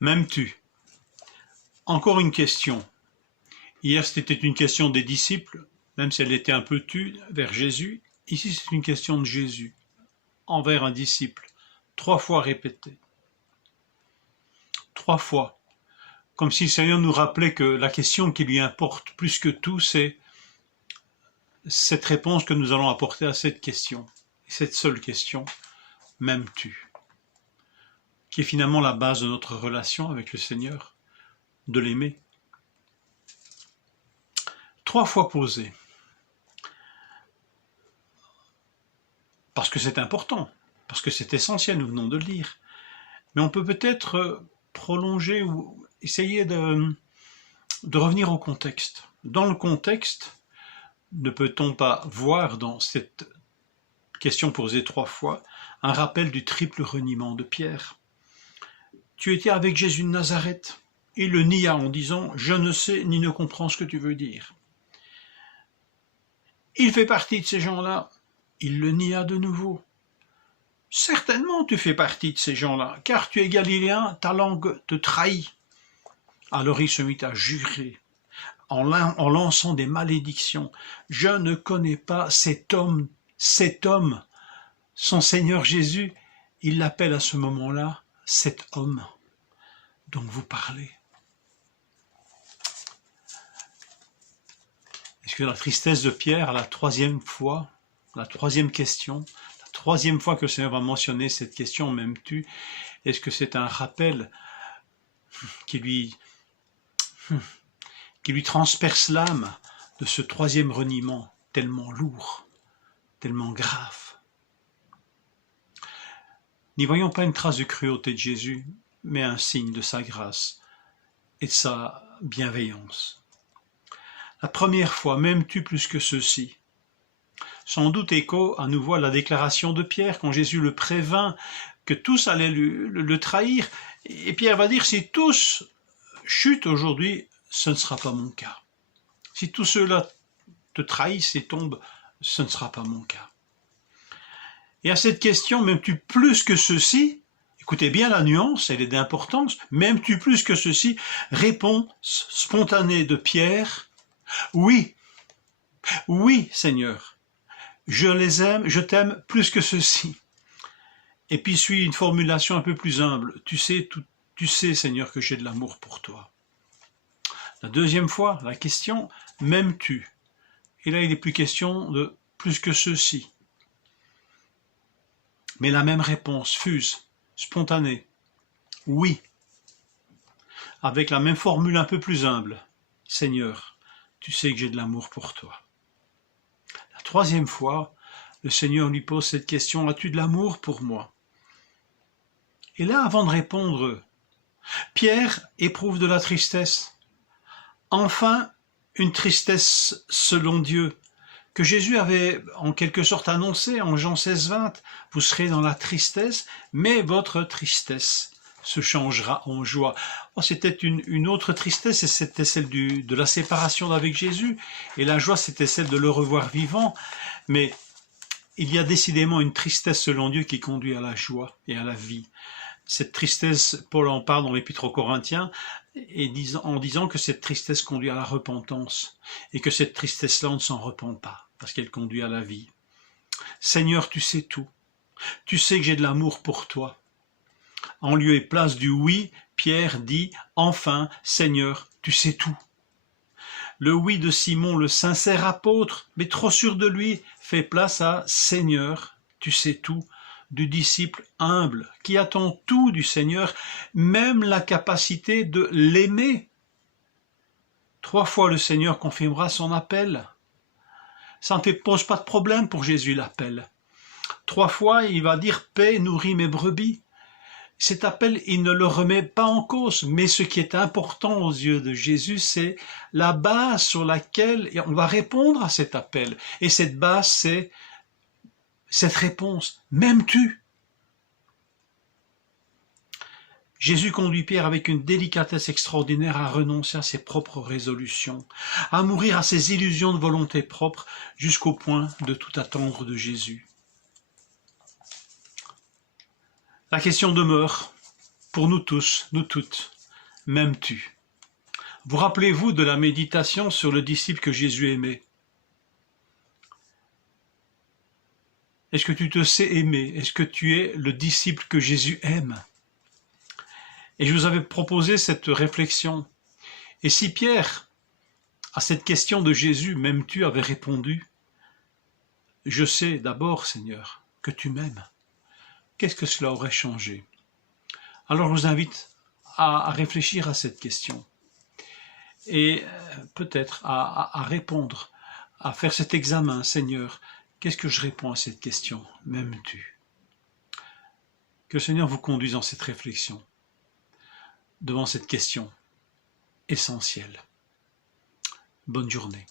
M'aimes-tu? Encore une question. Hier, c'était une question des disciples, même si elle était un peu tue vers Jésus. Ici, c'est une question de Jésus envers un disciple, 3 fois répétée. 3 fois. Comme si le Seigneur nous rappelait que la question qui lui importe plus que tout, c'est cette réponse que nous allons apporter à cette question. Cette seule question, m'aimes-tu? Qui est finalement la base de notre relation avec le Seigneur, de l'aimer. 3 fois posée. Parce que c'est important, parce que c'est essentiel, nous venons de le lire. Mais on peut peut-être prolonger ou essayer de revenir au contexte. Dans le contexte, ne peut-on pas voir dans cette question posée 3 fois un rappel du triple reniement de Pierre? Tu étais avec Jésus de Nazareth. Il le nia en disant « Je ne sais ni ne comprends ce que tu veux dire ». Il fait partie de ces gens-là. Il le nia de nouveau. Certainement tu fais partie de ces gens-là, car tu es galiléen, ta langue te trahit. Alors il se mit à jurer, en lançant des malédictions. Je ne connais pas cet homme, son Seigneur Jésus, il l'appelle à ce moment-là, cet homme dont vous parlez. Est-ce que la tristesse de Pierre, la 3e fois, la 3e question, la 3e fois que le Seigneur va mentionner cette question, m'aimes-tu, est-ce que c'est un rappel qui lui transperce l'âme de ce 3e reniement tellement lourd, tellement grave? N'y voyons pas une trace de cruauté de Jésus, mais un signe de sa grâce et de sa bienveillance. La première fois, m'aimes-tu plus que ceci? Sans doute écho à nouveau à la déclaration de Pierre, quand Jésus le prévint que tous allaient le trahir. Et Pierre va dire, si tous chutent aujourd'hui, ce ne sera pas mon cas. Si tous ceux-là te trahissent et tombent, ce ne sera pas mon cas. Et à cette question, m'aimes-tu plus que ceci? Écoutez bien la nuance, elle est d'importance. M'aimes-tu plus que ceci? Réponse spontanée de Pierre. Oui, oui, Seigneur, je les aime, je t'aime plus que ceci. Et puis suit une formulation un peu plus humble. Tu sais, Seigneur, que j'ai de l'amour pour toi. La 2e fois, la question, m'aimes-tu? Et là, il n'est plus question de plus que ceci. Mais la même réponse fuse, spontanée. Oui. Avec la même formule un peu plus humble. Seigneur, tu sais que j'ai de l'amour pour toi. La 3e fois, le Seigneur lui pose cette question, as-tu de l'amour pour moi? Et là, avant de répondre, Pierre éprouve de la tristesse. Enfin, une tristesse selon Dieu, que Jésus avait en quelque sorte annoncé en Jean 16,20, vous serez dans la tristesse, mais votre tristesse se changera en joie. Oh, c'était une autre tristesse, et c'était celle de la séparation d'avec Jésus, et la joie c'était celle de le revoir vivant, mais il y a décidément une tristesse selon Dieu qui conduit à la joie et à la vie. Cette tristesse, Paul en parle dans l'Épître aux Corinthiens, en disant que cette tristesse conduit à la repentance, et que cette tristesse-là, on ne s'en repent pas, parce qu'elle conduit à la vie. Seigneur, tu sais tout. Tu sais que j'ai de l'amour pour toi. En lieu et place du oui, Pierre dit « Enfin, Seigneur, tu sais tout ». Le oui de Simon, le sincère apôtre, mais trop sûr de lui, fait place à « Seigneur, tu sais tout », du disciple humble, qui attend tout du Seigneur, même la capacité de l'aimer. 3 fois le Seigneur confirmera son appel. Ça ne pose pas de problème pour Jésus, l'appel. 3 fois, il va dire « Paix nourrit mes brebis ». Cet appel, il ne le remet pas en cause, mais ce qui est important aux yeux de Jésus, c'est la base sur laquelle on va répondre à cet appel. Et cette base, c'est cette réponse, m'aimes-tu? Jésus conduit Pierre avec une délicatesse extraordinaire à renoncer à ses propres résolutions, à mourir à ses illusions de volonté propre, jusqu'au point de tout attendre de Jésus. La question demeure, pour nous tous, nous toutes, m'aimes-tu? Vous rappelez-vous de la méditation sur le disciple que Jésus aimait? Est-ce que tu te sais aimer? Est-ce que tu es le disciple que Jésus aime? Et je vous avais proposé cette réflexion. Et si Pierre, à cette question de Jésus, m'aimes-tu, avait répondu, je sais d'abord, Seigneur, que tu m'aimes, qu'est-ce que cela aurait changé? Alors je vous invite à réfléchir à cette question et peut-être à répondre, à faire cet examen. Seigneur, qu'est-ce que je réponds à cette question? M'aimes-tu? Que le Seigneur vous conduise dans cette réflexion, devant cette question essentielle. Bonne journée.